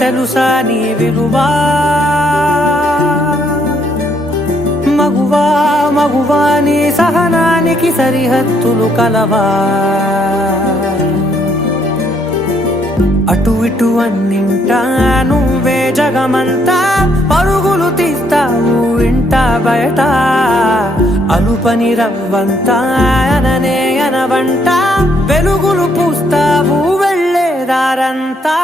తెలుసా నీ విలువా మగువా మగువా నీ సహనానికి సరిహద్దులు కలవా అటు ఇటు అన్నింటా నువ్వే జగమంతా పరుగులు తీస్తావు ఇంట బయట అలుపని రవ్వంతా అననే అనవంట వెలుగులు పూస్తావు వెళ్ళేదారంతా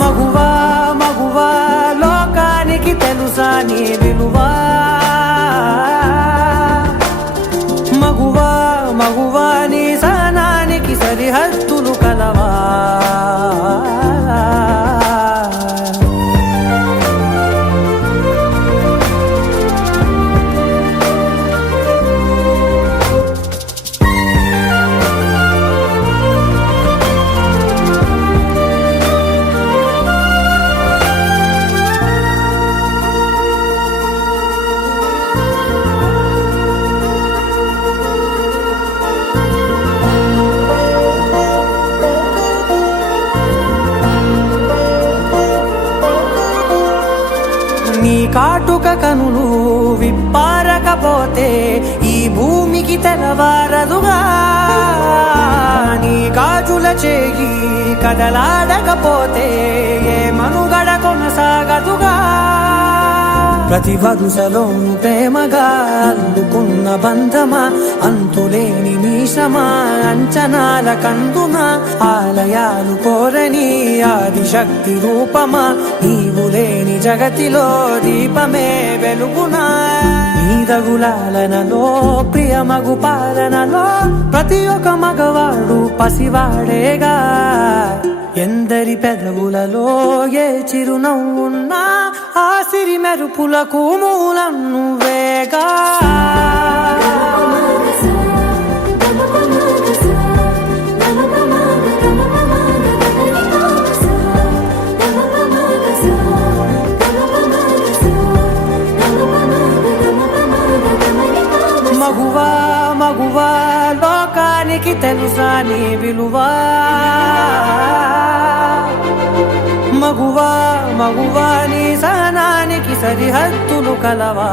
మగువా మగువా లోకానికి తెలుసా నీ విలువా మగువా మగువా నీ సహనానికి సరిహద్దులు కలవా నీ కాటుక కనులు విప్పారకపోతే ఈ భూమికి తెలవారదుగా నీ గాజుల చేయి కదలాడకపోతే ఏ మనుగడ కొనసాగదుగా ప్రతి వరుసలో ప్రేమగా అల్లుకున్న బంధమా అంతులేని నీశమా అంచనాల కందుమా ఆలయాలు కోరని ఆదిశక్తి రూపమా నీవు లేని జగతిలో దీపమే వెలుగునా నీదగులాలనలో ప్రియమగు పాలనలో ప్రతి ఒక్క మగవాడు పసివాడేగా ఎందరి పెదవులలో ఏ చిరునవ్వున్నా ఆ సిరి మెరుపులకు మూలం నువ్వేగా మగువా మగువా లోకానికి తెలుసా నీ విలువా మగువా మగువా నీ సహనానికి సరిహద్దులు కలవా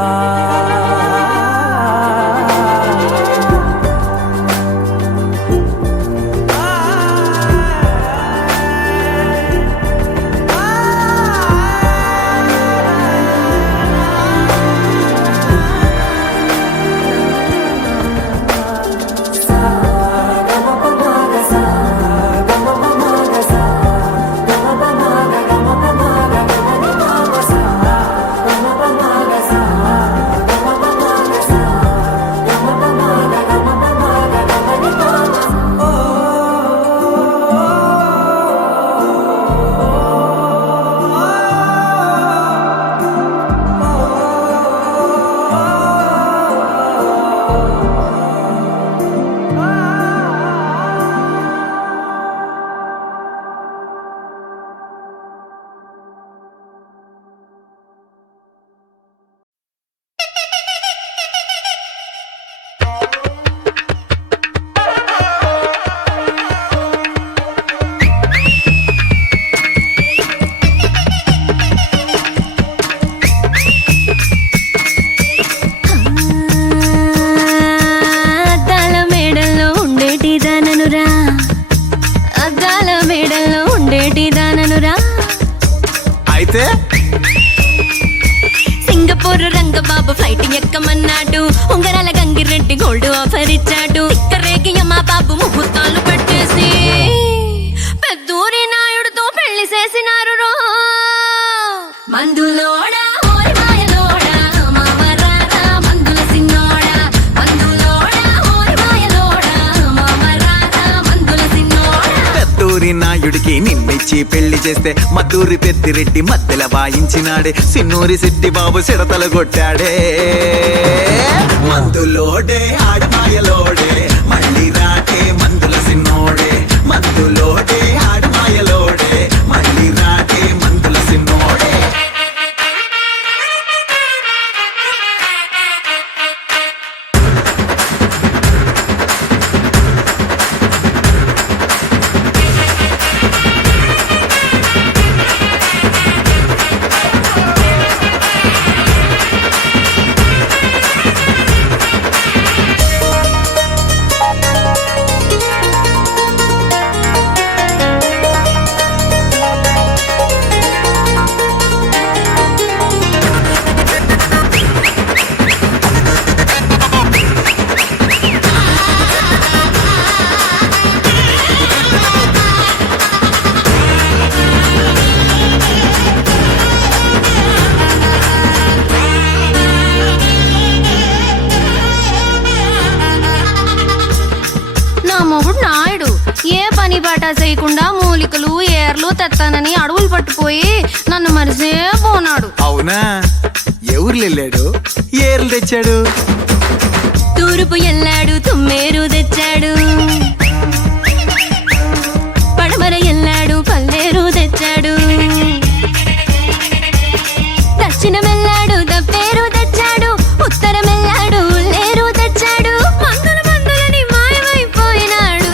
సింగపూర్ రంగబాబు ఫ్లైట్ ఎక్కమన్నాడు ఉంగరాల గంగిరెడ్డి గోల్డ్ ఆఫర్ ఇచ్చాడు ఇక్కరేకి మా బాబు ముహూర్తాలు పెట్టేసి పెద్దూరి నాయుడుతో పెళ్లి చేసినారు రో మందులోడా నాయుడికి నిన్నిచ్చి పెళ్లి చేస్తే మద్దూరి పెద్దిరెడ్డి మద్దెల వాయించినాడే సిన్నూరి సిట్టి బాబు సిడతల కొట్టాడే మందులోడే ఆడమాయలోడే మళ్ళీ రాకే మందుల సిన్నోడే మందులోడే ఆడమాయలోడే మళ్ళీ రాకే చేయకుండా మూలికలు ఏర్లు తెత్తానని అడవులు పట్టుపోయి నన్ను మరిసే పోనాడు. అవునా, ఎవరు వెళ్ళాడు, ఏర్లు తెచ్చాడు? తూర్పు ఎల్లాడు తుమ్మేరు తెచ్చాడు, పడమర ఎల్లాడు పల్లేరు తెచ్చాడు, దక్షిణం ఎల్లాడు దప్పేరు తెచ్చాడు, ఉత్తరం ఎల్లాడు లేరు తెచ్చాడు. మందుల మందులని మాయమైపోయినాడు.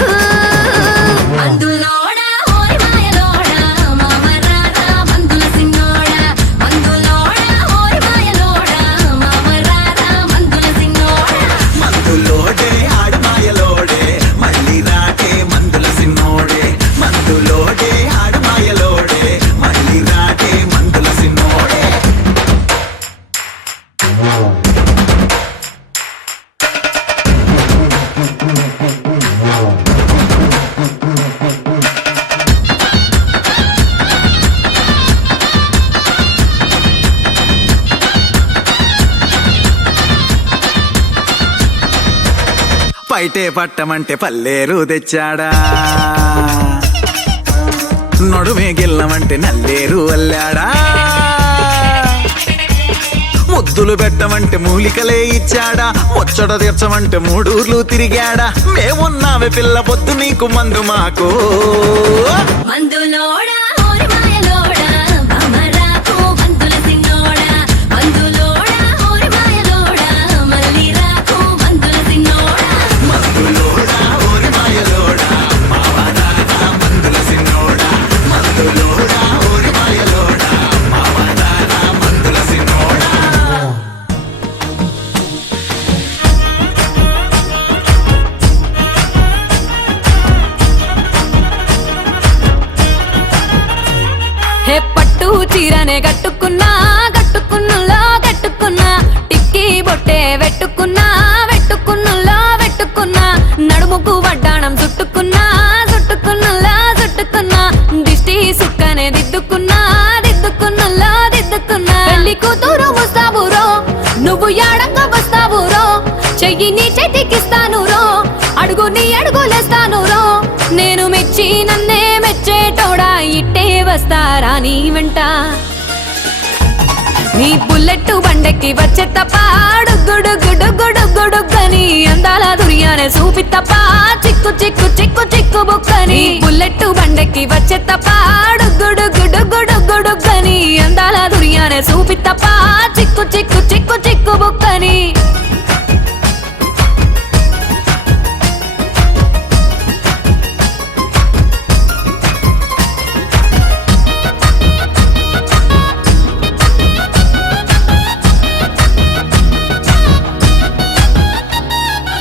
మందులోడా ఓరి మాయలోడా మామరారా మందుల సిన్నోడా, మందులోడా ఓరి మాయలోడా మామరారా మందుల సిన్నోడా. మందులోడే ఆడు మాయలోడే మళ్ళీ రాటే మందుల సిన్నోడే, మందులోడే ఆడు మాయలోడే మళ్ళీ రాటే మందుల సిన్నోడే. పైటే పట్టమంటే పల్లేరు తెచ్చాడా, నడుమే గిల్లమంటే నల్లేరు అల్లాడా, ముద్దులు పెట్టమంటే మూలికలే ఇచ్చాడా, ముచ్చట తీర్చమంటే మూడూర్లు తిరిగాడా. మేమున్నామే పిల్ల పొద్దు నీకు మందు మాకు. మందులోడా ఓరి మాయలోడా మామరాకు మందుల సిన్నోడా, మందులోడా ఓరి మాయలోడా మళ్ళీ రాకు మందుల సిన్నోడా. మందులోడా ఓరి మాయలోడా మావదానా మందుల సిన్నోడా, మందులోడా ఓరి మాయలోడా మావదానా మందుల సిన్నోడా. హే పట్టు చీరనే కట్టుకున్నా కట్టుకున్నులో కట్టుకున్నా, టిక్కీ బొట్టే వెట్టుకున్నా వెట్టుకున్నులో వెట్టుకున్నా, నడుముకు వడ్డాణం చుట్టుకున్నా చుట్టుకున్నులో చుట్టుకున్నా, దిష్టి సుక్కనే దిద్దుకున్నా దిద్దుకున్నులో దిద్దుకున్నా. పెళ్లి కూతురు ముస్తాబురో నువ్వు యాడంగా వస్తావురో, చెయ్యి నీ చేతికిస్తాను రో, అడుగు నీ అడుగులేస్తాను రో, నేను మెచ్చి నన్నే మెచ్చేటోడా ఇట్టే వస్తారా నీ వెంట. నీ బుల్లెట్ బండెక్కి వచ్చే తప్ప గుడుగుడుగుడుగుడుగుడుగని అందాల దుర్యానే చూపి తప్ప చిక్కు చిక్కు చిక్కు చిక్కు బుక్కని. బుల్లెట్ బండెక్కి వచ్చే తప్ప గుడుగుడుగుడుగుడుగని అందాల దుర్యానే చూపి తప్ప చిక్కు చిక్కు చిక్కు చిక్కు బుక్కని.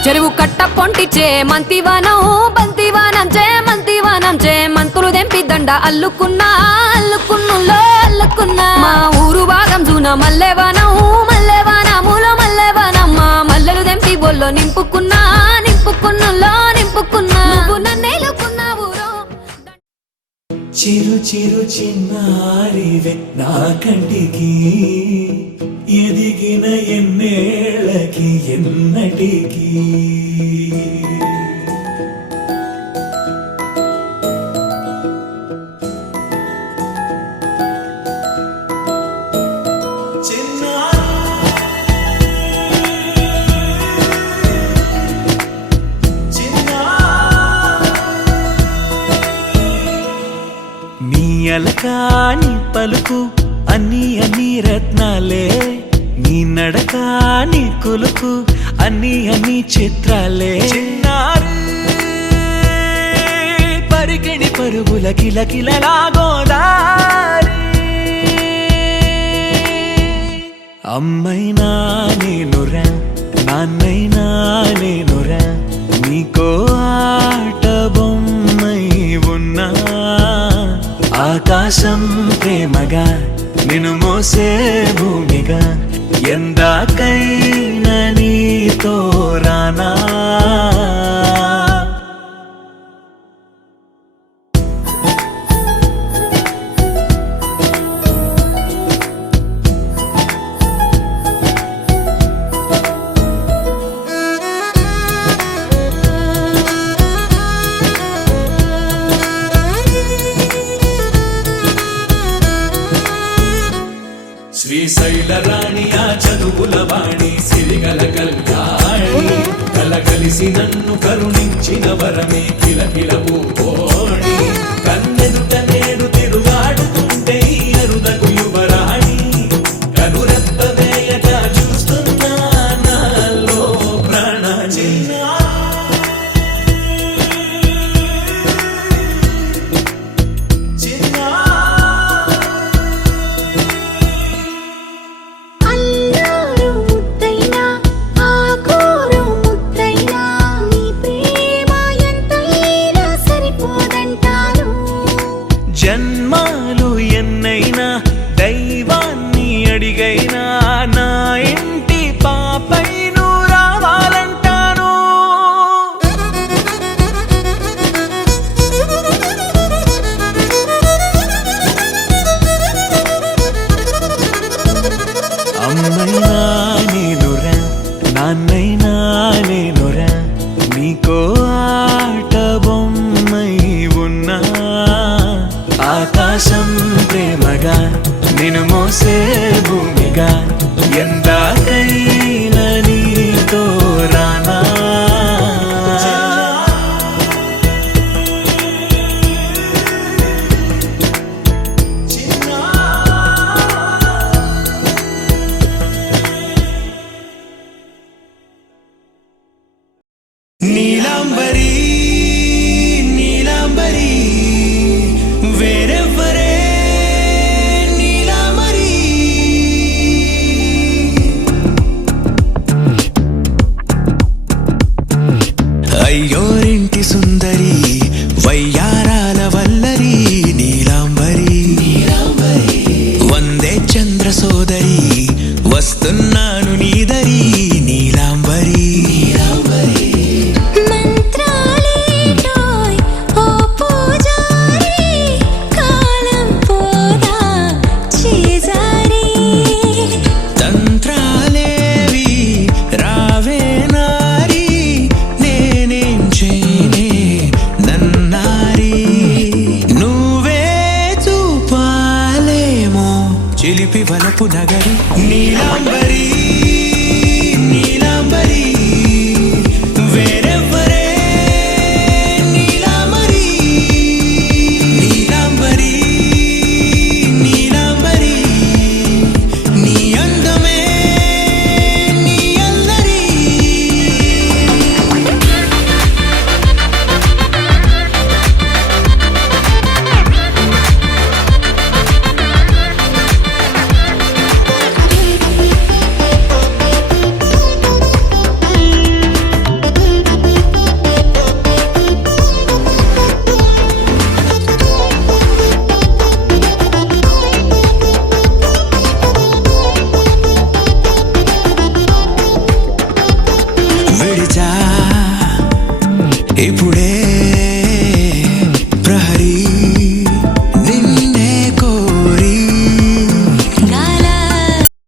చెరువు కట్ట పొంటిచే మంతివానం బంతివానం చే మంతివానం చే, మంతులు దెంపి దండ అల్లుకున్నా అల్లుకున్నులో అల్లుకున్నా. మా ఊరు భాగం జూన మల్లెవానం మల్లెవానములో మల్లెవానమ్మ, మల్లెలు దెంపి బొల్లో నింపుకున్నా నింపుకున్నులో నింపుకున్నా. నువ్వు నన్నేలుకున్నావు చిరు చిరు చిన్నారివే నా కంటికి, ఎదిగిన ఎన్నేళ్ళకి ఎన్నటికి. నీ అలకాని పలుకు అన్ని అన్ని రత్నాలే, నీ నడక నీ కులుకు అన్ని అన్ని చిత్రాలే. చిన్నారి పరికిణి పరుగుల కిలకిలలా గోదారి, అమ్మైనా నేనురా నాన్నైనా నేనురా, నీకో ఆట బొమ్మై ఉన్నా. ఆకాశం ప్రేమగా నిన్ను మోసే భూమిగా, ఎందాకైనా నీతో రానా. శ్రీశైల రాణి ఆ చదువుల వాణి సిరిగల కళ్యాణి కలగలిసి నన్ను కరుణించిన వరమే కిలకిల పూకోణి కన్నెదుట నేడు తిరుగాడుతుంటే ఈ అరుదకు యువరాణి కనురెప్ప వేయక చూస్తున్నా నాలో ప్రాణ చిన్న అల్లారు ముద్దైనా ఆకోరు ముద్దైనా నీ ప్రేమ ఎంతైనా సరిపోదంటారు. జన్మాలు ఎన్నైనా దైవాన్ని అడిగైనా నా ఇంటి పాపై నువ్వు రావాలంటాను. అమ్మైనా నేనురా నాన్నైనా నేనురా నీకో ఆట బొమ్మై ఉన్నా ఆకాశం ప్రేమగా నిన్ను మోసే భూమిగా ఎందాకైనా నీతో రానా నీలాంబరి నీలాంబరి వేరెవ్వరే నీలాంబరి అయ్యోరింటి సుందరి వయ్యారాల వల్లరి నీలాంబరి వందే చంద్ర సోదరి వస్తున్నాను నీదరి నీలాంబరి మంత్రాలేటోయ్ ఓ పూజారి కాలం పోదా చేజారి తంత్రాలేవి రావే నారి నేనేం చేయనే నన్నారి నువ్వే చూపాలేమో చిలిపి వలపు నగరి నీలాంబరి